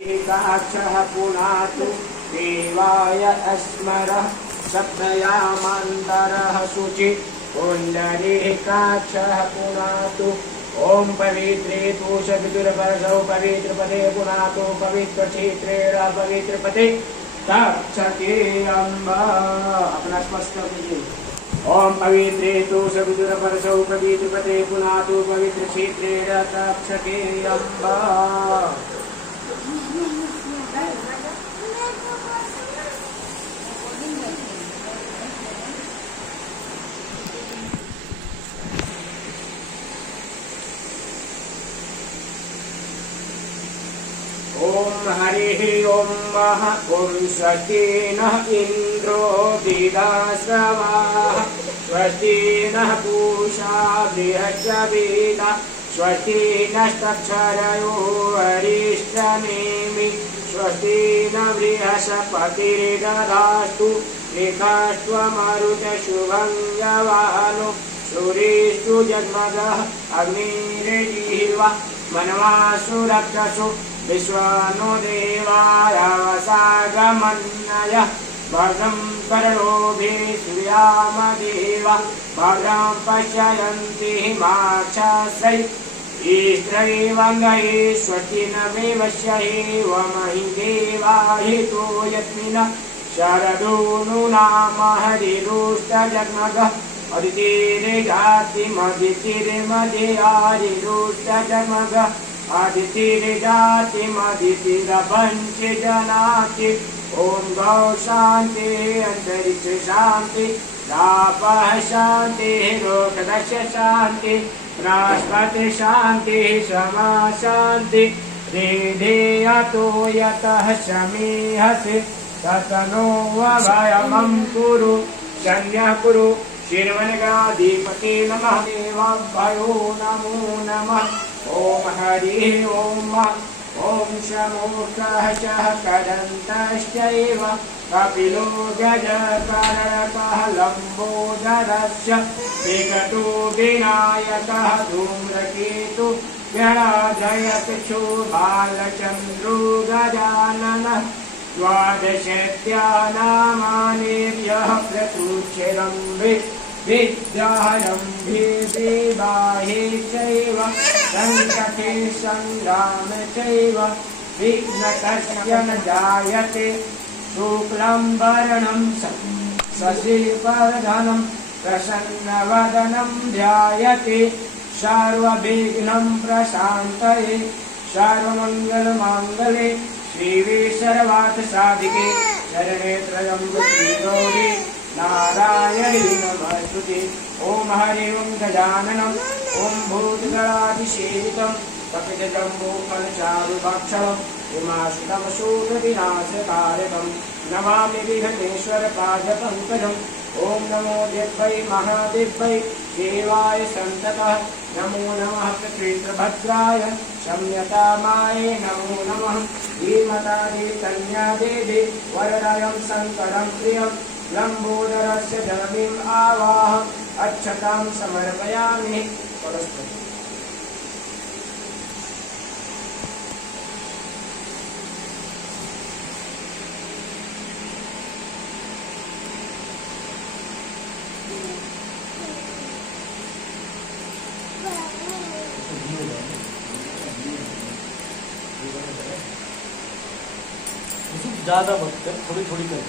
एकाक्षः पुनातु देवाय अस्मरः सप्तयामान्तरः शुचि पुण्डरीकाक्षः पुनातु ओम पवित्रे तोषविदुरपरसौ पवित्रपदे पुनातु पवित्रक्षेत्रेण पवित्रपदे तक्षते अम्बा। अपना स्पष्ट कीजिए। ओम पवित्रे तोषविदुरपरसौ पवित्रपदे पुनातु पवित्रक्षेत्रेण तक्षते अम्बा। ओम हरिः ओम मः ओम स्वस्ति नः इंद्रो वेदाश्रवाः स्वस्ति नः पूषा बृहस्पतिः स्वस्ति नस्तक्षरयो अरिष्टनेमि स्वस्ति न बृहस्पतिर्दधातु निकास्त्वमरुतशुभं यवानो सूर्यस्तु जग्मगः अग्निर्जीवा मनवासु रक्षसु विश्वानो देवायावसागमन्नय भद्रं कर्णोभिः सूर्यामदेव भद्रं पश्यन्ति हिमाक्षसै ईश्वरैवङ्गैः स्वस्तिनमे वश्यैवमहि देवाहितो यस्मिन् शरदो नूनाम हरिरुष्टजग्मगः अदितिर्जातिमदितिर्मदयारिरुष्टजग्मगः अदितिर्जातिमदितिरपञ्चजनाति ओम गौ शांति अंतरिक्ष शांति दापः शांति रोगदश शांति बृहस्पति शांति समा शांति हृदयतो यतः समीहसि ततनो वयमं कुरु शन्यः कुरु श्रीरमणगणाधिपते नमः देवाभ्यो नमो नमः। ओम हरिः ओम ओम शमोऽर्कः कदन्तश्चैव कपिलो गजकर्णकः लम्बोदरश्च विगतो विनायकः धूम्रकेतु गणाजयतिषु बालचन्द्रो गजाननः द्वादशत्यानामानेभ्यः प्रतुच्छिरं विद्याहरं विवाहे चैव संकटे संग्रामे चैव विघ्नतस्य न जायते शुक्लं वरणं शशिवर्धनं प्रसन्नवदनं ध्यायते सर्वविघ्नं प्रशान्तये सर्वमङ्गलमाङ्गल्ये शिवे सर्वार्थसाधिके शरणे त्र्यम्बके गौरी नारायणी नमस्तुते। ओम हरि ओम गजाननम् ओम भूतगणाधिसेवितम् कपितजम्बूफलचारुभक्षणम् उमासुतं शूलविनाशकारकम् नमामि विघ्नेश्वरपादपङ्कजम्। ओम नमो देव्यै महादेव्यै देवाय सन्ततः नमो नमः पृथ्वीभद्राय क्षम्यतामाय नमो नमः धीमतायै कन्यादेवी वरदायं शङ्करं प्रियं लम्बोदरस्य जलमिम् आवाह अक्षतां समर्पयामि। ज़्यादा मत कर, थोड़ी थोड़ी कर।